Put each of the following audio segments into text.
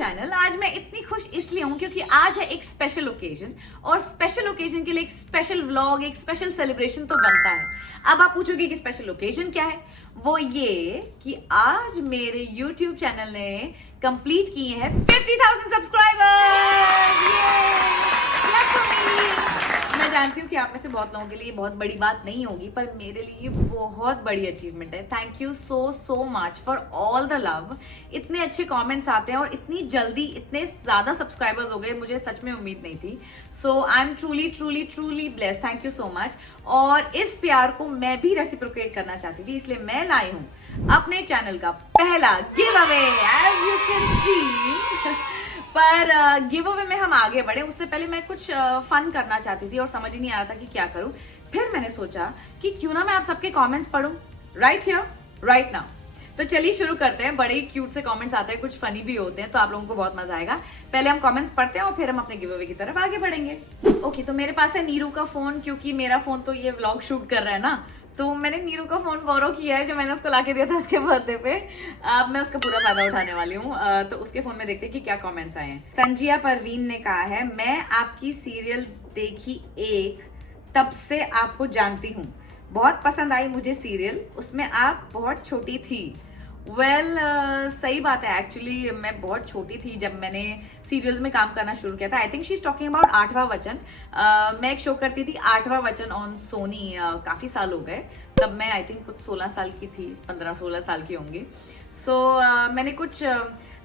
Channel. आज मैं इतनी खुश इसलिए हूँ क्योंकि आज है एक स्पेशल ओकेजन और स्पेशल ओकेजन के लिए एक स्पेशल व्लॉग, एक स्पेशल सेलिब्रेशन तो बनता है। अब आप पूछोगे कि स्पेशल ओकेजन क्या है? वो ये कि आज मेरे YouTube चैनल ने कंप्लीट किए हैं 50,000 सब्सक्राइबर्स। मैं जानती हूँ कि आप में से बहुत लोगों के लिए बहुत बड़ी बात नहीं होगी, पर मेरे लिए बहुत बड़ी अचीवमेंट है। Thank you so much for all the love. इतने अच्छे कमेंट्स आते हैं और इतनी जल्दी इतने ज्यादा सब्सक्राइबर्स हो गए, मुझे सच में उम्मीद नहीं थी। So I am truly blessed. Thank you so much. और इस प्यार को मैं भी रेसिप्रोकेट करना चाहती थी, इसलिए मैं लाई हूँ अपने चैनल का पहला giveaway. As you can see, पर गिव अवे में हम आगे बढ़े उससे पहले मैं कुछ फन करना चाहती थी और समझ ही नहीं आ रहा था कि क्या करूं। फिर मैंने सोचा कि क्यों ना मैं आप सबके कमेंट्स पढूं राइट हियर राइट नाउ। तो चलिए शुरू करते हैं। बड़े ही क्यूट से कमेंट्स आते हैं, कुछ फनी भी होते हैं, तो आप लोगों को बहुत मजा आएगा। पहले हम कमेंट्स पढ़ते हैं और फिर हम अपने गिव अवे की तरफ आगे बढ़ेंगे। ओके, तो मेरे पास है नीरू का फोन, क्योंकि मेरा फोन तो ये व्लॉग शूट कर रहा है ना, तो मैंने नीरू का फोन बोरो किया है जो मैंने उसको लाके दिया था उसके बर्थडे पे। अब मैं उसका पूरा फायदा उठाने वाली हूँ। तो उसके फोन में देखते हैं कि क्या कमेंट्स आए हैं। संजिया परवीन ने कहा है, मैं आपकी सीरियल देखी एक, तब से आपको जानती हूँ, बहुत पसंद आई मुझे सीरियल, उसमें आप बहुत छोटी थी। सही बात है। एक्चुअली मैं बहुत छोटी थी जब मैंने सीरियल्स में काम करना शुरू किया था। I think she is talking about 8वां वचन। मैं एक शो करती थी 8वां वचन ऑन सोनी। काफी साल हो गए। तब मैं आई थिंक कुछ 16 साल की थी, 15-16 साल की होंगी। मैंने कुछ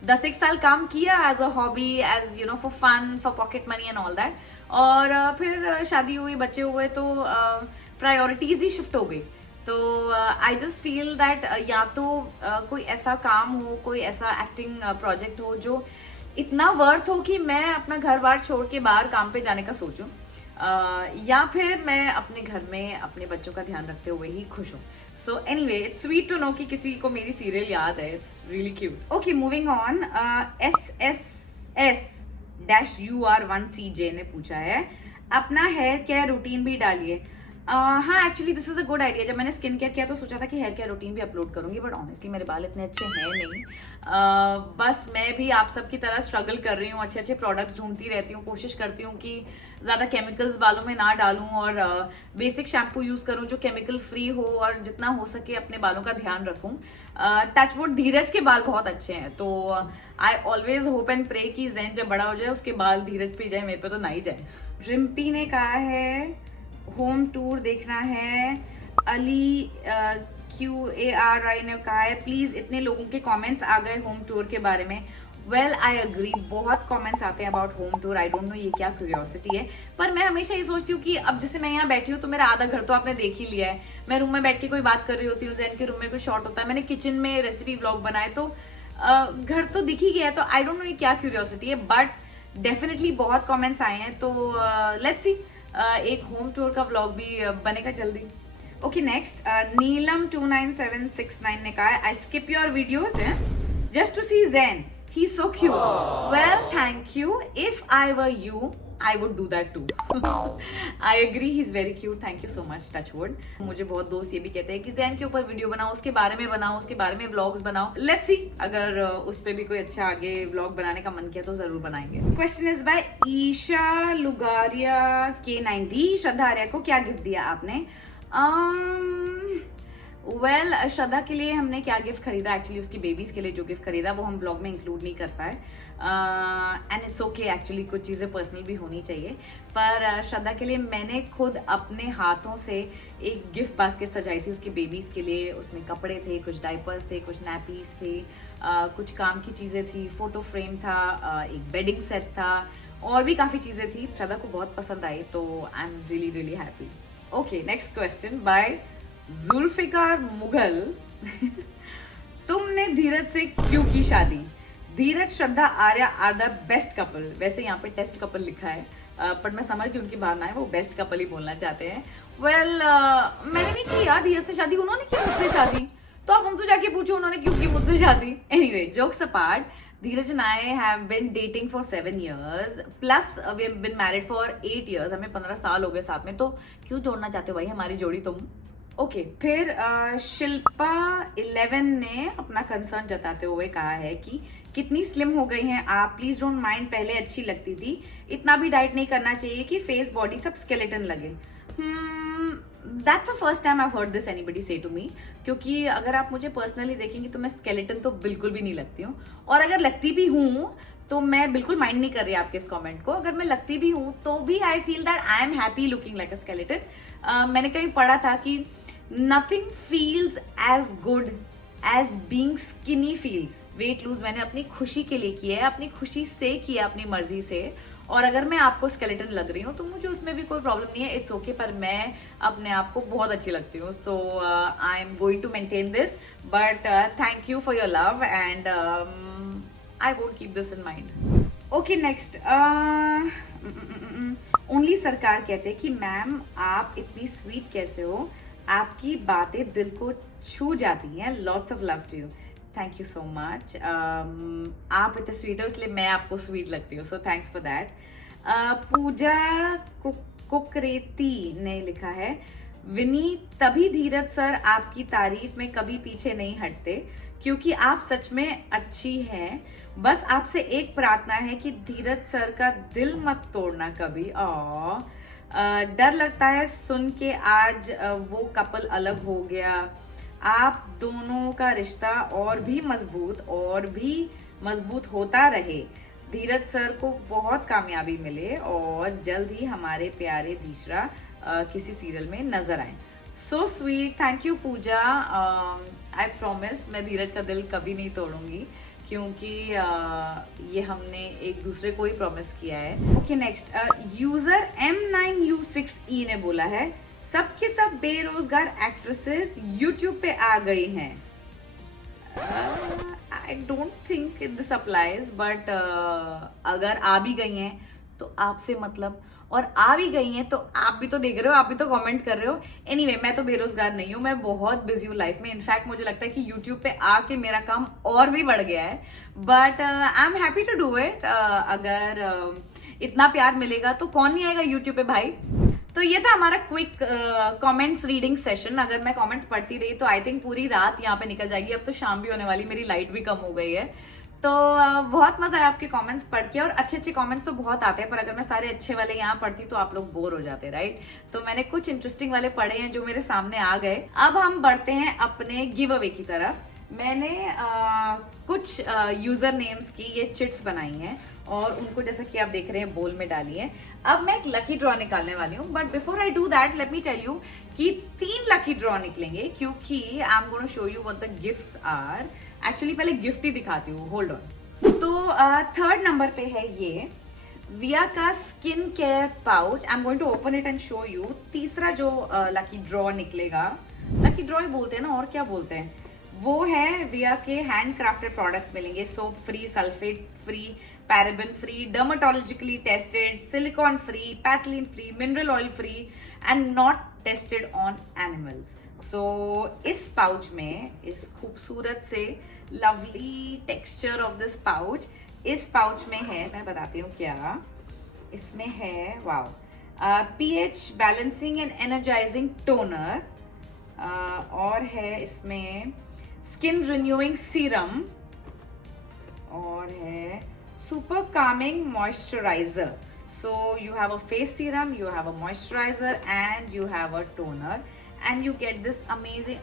10-1 साल काम किया as a hobby, as you know, for fun, for pocket money and all that. और फिर शादी हुई, बच्चे हुए, तो प्रायोरिटीज ही शिफ्ट हो गई। तो आई जस्ट फील दैट या तो कोई ऐसा काम हो, कोई ऐसा एक्टिंग प्रोजेक्ट हो जो इतना वर्थ हो कि मैं अपना घर बार छोड़ के बाहर काम पे जाने का सोचूं, या फिर मैं अपने घर में अपने बच्चों का ध्यान रखते हुए ही खुश हूँ। So anyway, it's sweet to know कि किसी को मेरी सीरियल याद है। It's really cute. Okay, moving on. SSS-UR1CJ ने पूछा है, अपना हेयर केयर रूटीन भी डालिए। हाँ, actually this is a good idea. जब मैंने स्किन केयर किया तो सोचा था कि हेयर केयर रूटीन भी अपलोड करूंगी, बट ऑनेस्टली मेरे बाल इतने अच्छे हैं नहीं। बस मैं भी आप सब की तरह स्ट्रगल कर रही हूँ, अच्छे प्रोडक्ट्स ढूंढती रहती हूँ, कोशिश करती हूँ कि ज़्यादा केमिकल्स बालों में ना डालूं और बेसिक शैम्पू यूज करूँ जो केमिकल फ्री हो, और जितना हो सके अपने बालों का ध्यान रखूँ। टचवुड धीरज के बाल बहुत अच्छे हैं, तो I always hope and pray कि जैन जब बड़ा हो जाए उसके बाल धीरज पे जाए, मेरे पे तो ना ही जाए। रिम्पी ने कहा है, होम टूर देखना है। अली QARI ने कहा है, प्लीज इतने लोगों के कमेंट्स आ गए होम टूर के बारे में। आई अग्री, बहुत कमेंट्स आते हैं about home tour. I don't know ये क्या क्यूरियोसिटी है, पर मैं हमेशा ये सोचती हूँ कि अब जैसे मैं यहाँ बैठी हूँ तो मेरा आधा घर तो आपने देख ही लिया है। मैं रूम में बैठ के कोई बात कर रही होती हूँ, जैन के रूम में कोई शॉट होता है, मैंने किचन में रेसिपी व्लॉग बनाए, तो घर तो दिख ही गया है। तो आई डोंट नो ये क्या क्यूरियोसिटी है, बट डेफिनेटली बहुत कमेंट्स आए हैं, तो लेट्स सी, एक होम टूर का व्लॉग भी बनेगा जल्दी। ओके, नेक्स्ट नीलम 29769 ने कहा है, I skip your videos just to see Zain, he is so cute. Thank you. If I were you I would do that too. I agree, he is very cute. Thank you so much, touchwood. मुझे बहुत दोस्त ये भी कहते हैं कि ज़ैन के ऊपर वीडियो बनाओ, उसके बारे में बनाओ, उसके बारे में व्लॉग्स बनाओ। लेट्स सी, अगर उस पर भी कोई अच्छा आगे व्लॉग बनाने का मन किया तो जरूर बनाएंगे। Question is by Isha Lugaria K90। Shraddha Arya को क्या गिफ्ट दिया आपने? श्रद्धा के लिए हमने क्या गिफ्ट खरीदा, एक्चुअली उसकी बेबीज के लिए जो गिफ्ट खरीदा वो हम व्लॉग में इंक्लूड नहीं कर पाए, एंड इट्स ओके। एक्चुअली कुछ चीज़ें पर्सनल भी होनी चाहिए, पर श्रद्धा के लिए मैंने खुद अपने हाथों से एक गिफ्ट बास्केट सजाई थी उसकी बेबीज के लिए। उसमें कपड़े थे, कुछ डायपर्स थे, कुछ नैपीज थे, कुछ काम की चीज़ें थी, फोटो फ्रेम था, एक बेडिंग सेट था, और भी काफ़ी चीज़ें थी। श्रद्धा को बहुत पसंद आई, तो I am really happy. Okay, next question by Zulfikar Mughal. तुमने धीरज से क्यों की शादी? Dheeraj, Shraddha, Arya are the best couple. वैसे यहाँ पे टेस्ट कपल लिखा है, पर मैं समझ कि उनकी भावना है, वो बेस्ट कपल ही बोलना चाहते हैं। मैंने नहीं की यार धीरज से शादी, उन्होंने की मुझसे शादी, तो आप उनसे जाके पूछो उन्होंने क्यों की मुझसे शादी। Anyway, jokes apart, Dheeraj and I have been dating for 7 years plus we have been married for 8 years। हमें 15 साल हो गए साथ में, तो क्यों जोड़ना चाहते हो भाई हमारी जोड़ी तुम? ओके, फिर शिल्पा 11 ने अपना कंसर्न जताते हुए कहा है कि कितनी स्लिम हो गई हैं आप, प्लीज डोंट माइंड, पहले अच्छी लगती थी, इतना भी डाइट नहीं करना चाहिए कि फेस बॉडी सब स्केलेटन लगे। That's the first time I heard this anybody से टू मी, क्योंकि अगर आप मुझे पर्सनली देखेंगे तो मैं स्केलेटन तो बिल्कुल भी नहीं लगती हूँ, और अगर लगती भी हूँ तो मैं बिल्कुल माइंड नहीं कर रही आपके इस कमेंट को। अगर मैं लगती भी हूँ तो भी I feel that I am happy looking like a skeleton. मैंने कहीं पढ़ा था कि nothing feels as good as being skinny feels. Weight lose मैंने अपनी खुशी के लिए किया है, अपनी खुशी से किया, अपनी मर्जी से, और अगर मैं आपको स्केलेटन लग रही हूँ तो मुझे उसमें भी कोई प्रॉब्लम नहीं है, इट्स ओके, पर मैं अपने आप को बहुत अच्छी लगती हूँ। So I am going to maintain this, but thank you for your love and I won't keep this in mind. Okay, next. Only सरकार कहते हैं कि मैम आप इतनी स्वीट कैसे हो, आपकी बातें दिल को छू जाती हैं, lots of love to you. Thank you so much. आप इतने स्वीट हो इसलिए मैं आपको स्वीट लगती हूँ, सो थैंक्स फॉर दैट। पूजा कुकरेती ने लिखा है, विनी तभी धीरज सर आपकी तारीफ में कभी पीछे नहीं हटते क्योंकि आप सच में अच्छी हैं। बस आपसे एक प्रार्थना है कि धीरज सर का दिल मत तोड़ना कभी। डर लगता है सुन के आज वो कपल अलग हो गया। आप दोनों का रिश्ता और भी मजबूत होता रहे। धीरज सर को बहुत कामयाबी मिले और जल्द ही हमारे प्यारे धीशरा किसी सीरियल में नजर आए। So sweet, thank you Pooja. I promise मैं धीरज का दिल कभी नहीं तोड़ूंगी, क्योंकि ये हमने एक दूसरे को ही प्रॉमिस किया है। ओके, नेक्स्ट यूजर M9U6E ने बोला है, सबके सब बेरोजगार एक्ट्रेसेस यूट्यूब पे आ गई हैं। I don't think this applies, but अगर आ भी गई हैं तो आपसे मतलब, और आ भी गई हैं तो आप भी तो देख रहे हो, आप भी तो कमेंट कर रहे हो। एनीवे, मैं तो बेरोजगार नहीं हूँ, मैं बहुत बिजी हूँ लाइफ में। इनफैक्ट मुझे लगता है कि यूट्यूब पे आके मेरा काम और भी बढ़ गया है, but I am happy to do it. अगर इतना प्यार मिलेगा तो कौन नहीं आएगा यूट्यूब पे भाई। तो ये था हमारा क्विक कमेंट्स रीडिंग सेशन। अगर मैं कमेंट्स पढ़ती रही तो आई थिंक पूरी रात यहाँ पे निकल जाएगी। अब तो शाम भी होने वाली, मेरी लाइट भी कम हो गई है। तो बहुत मजा आया आपके कमेंट्स पढ़ के, और अच्छे अच्छे कमेंट्स तो बहुत आते हैं, पर अगर मैं सारे अच्छे वाले यहाँ पढ़ती तो आप लोग बोर हो जाते, राइट। तो मैंने कुछ इंटरेस्टिंग वाले पढ़े हैं जो मेरे सामने आ गए। अब हम बढ़ते हैं अपने गिव अवे की तरफ। मैंने कुछ यूजर नेम्स की ये चिट्स बनाई हैं और उनको जैसा कि आप देख रहे हैं बोल में डाली है। अब मैं एक लकी ड्रॉ निकालने वाली हूँ, but before I do that let me tell you कि 3 लकी ड्रॉ निकलेंगे, क्योंकि I am gonna show you what the gifts are. Actually पहले गिफ्ट ही दिखाती हूँ, होल्ड ऑन। तो 3rd नंबर पे है ये विया का skin care pouch. I am going to open it and show you. तीसरा जो लकी ड्रॉ निकलेगा, लकी ड्रॉ ही बोलते हैं ना, और क्या बोलते हैं, वो है विया के हैंड क्राफ्टेड प्रोडक्ट्स मिलेंगे। Soap free, sulphate free, paraben free, dermatologically tested, silicone free, पैथलिन free, mineral oil free and not tested on animals. So इस पाउच में, इस खूबसूरत से lovely texture of this pouch, इस पाउच में है, मैं बताती हूँ क्या इसमें है। Wow, pH balancing and energising toner, और है इसमें स्किन रिन्यूइंग सीरम, और है super calming moisturiser. So you have a face serum, you have a moisturizer and you have a toner and you get this amazing,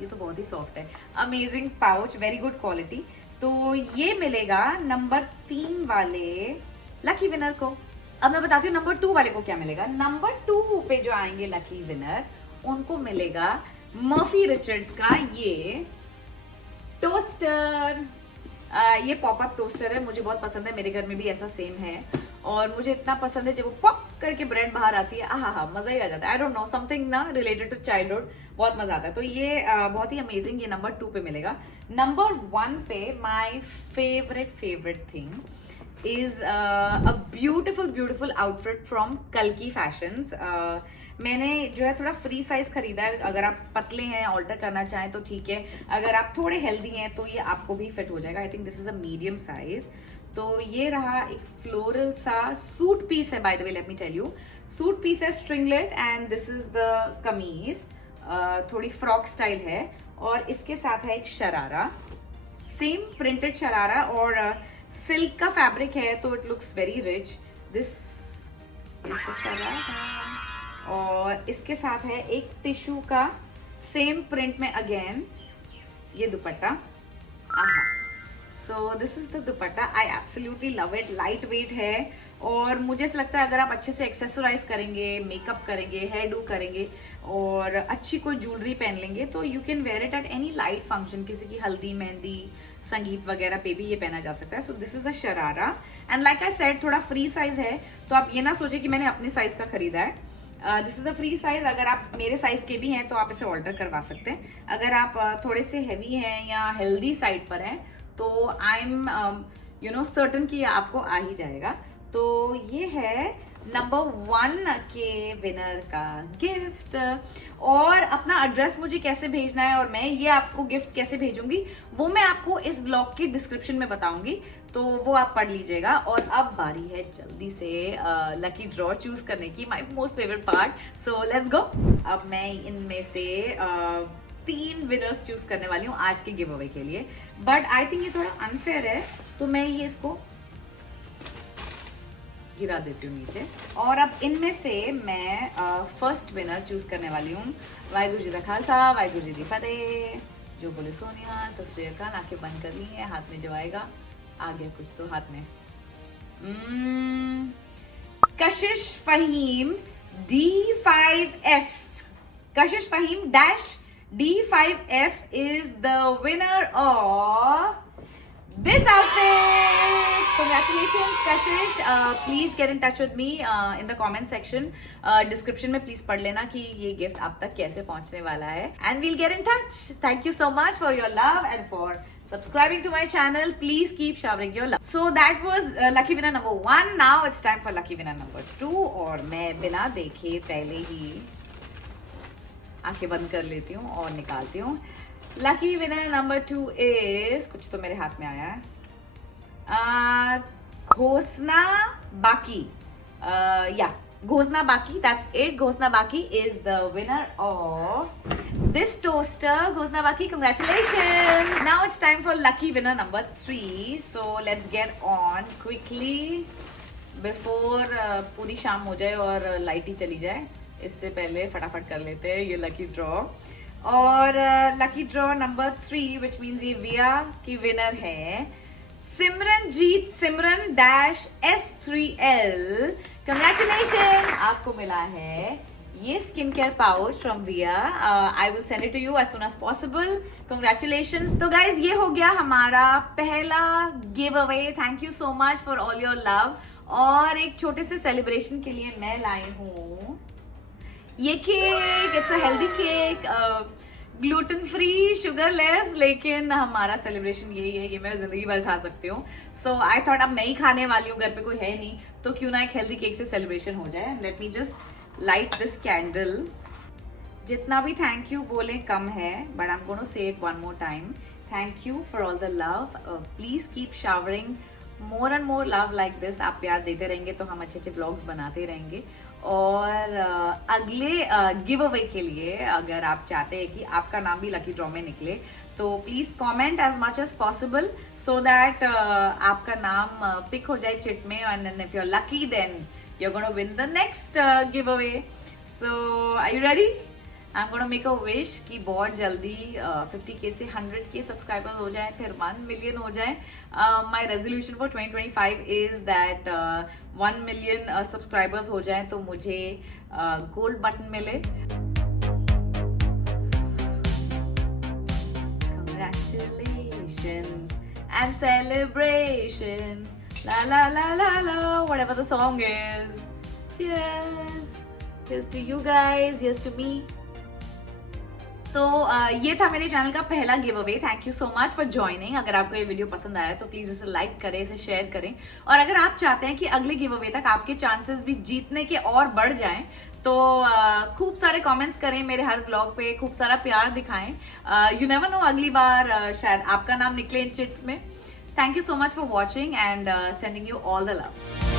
ये तो बहुत ही soft है, amazing pouch, very good quality। तो ये मिलेगा number 3 वाले लकी विनर को। अब मैं बताती हूँ नंबर 2 वाले को क्या मिलेगा। नंबर 2 पे जो आएंगे लकी विनर, उनको मिलेगा मर्फी रिचर्ड्स का ये टोस्टर। ये पॉपअप टोस्टर है, मुझे बहुत पसंद है, मेरे घर में भी ऐसा सेम है, और मुझे इतना पसंद है जब वो पॉप करके ब्रेड बाहर आती है, मजा ही आ जाता है। आई डोंट नो, समथिंग ना रिलेटेड टू चाइल्डहुड, बहुत मजा आता है। तो ये बहुत ही अमेजिंग, ये नंबर 2 पे मिलेगा। नंबर 1 पे my favourite thing is a beautiful outfit from Kalki Fashions। मैंने जो है थोड़ा फ्री साइज खरीदा है। अगर आप पतले हैं, ऑल्टर करना चाहें तो ठीक है, अगर आप थोड़े हेल्दी हैं तो ये आपको भी फिट हो जाएगा। I think this is a medium size. तो ये रहा एक फ्लोरल सा सूट पीस है, by the way let me tell you, suit piece है stringlet, and this is the kameez, थोड़ी फ्रॉक स्टाइल है, और इसके साथ है एक शरारा। सेम प्रिंटेड शरारा और सिल्क का फैब्रिक है तो it looks very rich. This is the sharara और इसके साथ है एक टिश्यू का सेम प्रिंट में अगेन ये दुपट्टा। आहा, so this is the dupatta. I absolutely love it. Light weight है और मुझे ऐसा लगता है अगर आप अच्छे से एक्सेसराइज करेंगे, मेकअप करेंगे, हेयर डू करेंगे और अच्छी कोई ज्वेलरी पहन लेंगे तो you can wear it at any light function. किसी की हल्दी, मेहंदी, संगीत वगैरह पे भी ये पहना जा सकता है। So this is a sharara and like I said थोड़ा फ्री साइज है तो आप ये ना सोचे कि मैंने अपने साइज का खरीदा है। This is a free size. अगर आप मेरे साइज के भी हैं तो आप इसे ऑल्टर करवा सकते हैं। अगर आप थोड़े से हैवी हैं या हेल्दी साइड पर हैं तो आई एम सर्टन कि आपको आ ही जाएगा। तो ये है नंबर 1 के विनर का गिफ्ट। और अपना एड्रेस मुझे कैसे भेजना है और मैं ये आपको गिफ्ट कैसे भेजूंगी वो मैं आपको इस ब्लॉग की डिस्क्रिप्शन में बताऊंगी, तो वो आप पढ़ लीजिएगा। और अब बारी है जल्दी से लकी ड्रॉ चूज करने की, my most favourite part. So let's go. अब मैं इनमें से 3 विनर्स चूज करने वाली हूँ आज के गिव अवे के लिए, बट आई थिंक ये थोड़ा अनफेयर है तो मैं ये इसको गिरा देती हूँ नीचे। और अब इनमें से मैं फर्स्ट विनर चूज करने वाली हूँ। वाहिगुरु जी का खालसा, वाहिगुरु जी की फतेह। जो बोले सोनिया, सत श्री अकाल। आंखें बंद कर ली है, हाथ में जो आएगा आ गया कुछ तो हाथ में। कशिश Faheem D5F, Kashish Faheem dash D5F is the winner of this outfit. Congratulations Kashish. Please get in touch with me in the comment section. Description में please पढ़ लेना कि ये गिफ्ट आप तक कैसे पहुंचने वाला है and we'll get in touch. Thank you so much for your love and for subscribing to my channel. Please keep showering your love. So that was lucky winner number 1. Now it's time for lucky winner number 2. और मैं बिना देखे पहले ही आंखें बंद कर लेती हूँ और निकालती हूँ। लकी विनर नंबर 2 इज, कुछ तो मेरे हाथ में आया है, घोषणा बाकी। या घोषणा बाकी, दैट्स इट। घोषणा बाकी is the winner of this toaster. घोषणा बाकी, congratulations. Now it's time for lucky winner number 3. So let's get on quickly before पूरी शाम हो जाए और लाइट ही चली जाए। इससे पहले फटाफट कर लेते हैं ये लकी ड्रॉ। और lucky draw number 3 which means ये विया की विनर है सिमरनजीत सिमरन डैश S3L। कंग्रेचुलेशन, आपको मिला है ये skin care pouch from Via. I will send it to you as soon as possible. Congratulation. तो गाइज ये हो गया हमारा पहला giveaway. Thank you so much for all your love. और एक छोटे से सेलिब्रेशन के लिए मैं लाई हूँ ये cake. It's a healthy cake, gluten free, sugarless, लेकिन हमारा सेलिब्रेशन यही है, ये मैं जिंदगी भर खा सकती हूँ। सो आई थॉट अब मैं ही खाने वाली हूँ, घर पे कोई है नहीं, तो क्यों ना एक हेल्दी केक से सेलिब्रेशन हो जाए। Let me just light this candle. जितना भी थैंक यू बोले कम है, but I am gonna say it one more time. Thank you for all the love. Please keep showering more and more love like this. आप प्यार देते रहेंगे तो हम अच्छे अच्छे ब्लॉग्स बनाते रहेंगे। और अगले गिव अवे के लिए अगर आप चाहते हैं कि आपका नाम भी लकी ड्रॉ में निकले तो please comment as much as possible so that आपका नाम पिक हो जाए चिट में। And if you are lucky then you are gonna win the next giveaway. So are you ready? I am gonna make a wish कि बहुत जल्दी 50K से 100K सब्सक्राइबर्स हो जाए, फिर 1 मिलियन हो जाए। My resolution for 2025 is that 1 million subscribers हो जाए तो मुझे गोल्ड बटन मिले। Congratulations and celebrations, la la la la la, whatever the song is. Cheers. Here's to you guys, here's to me. तो ये था मेरे चैनल का पहला giveaway. Thank you so much for joining. अगर आपको ये वीडियो पसंद आया तो प्लीज इसे लाइक करें, इसे शेयर करें। और अगर आप चाहते हैं कि अगले गिव अवे तक आपके चांसेस भी जीतने के और बढ़ जाएं तो खूब सारे कमेंट्स करें मेरे हर ब्लॉग पे, खूब सारा प्यार दिखाएं। यू नेवर नो, अगली बार शायद आपका नाम निकले इन चिट्स में। Thank you so much for watching and sending you all the love.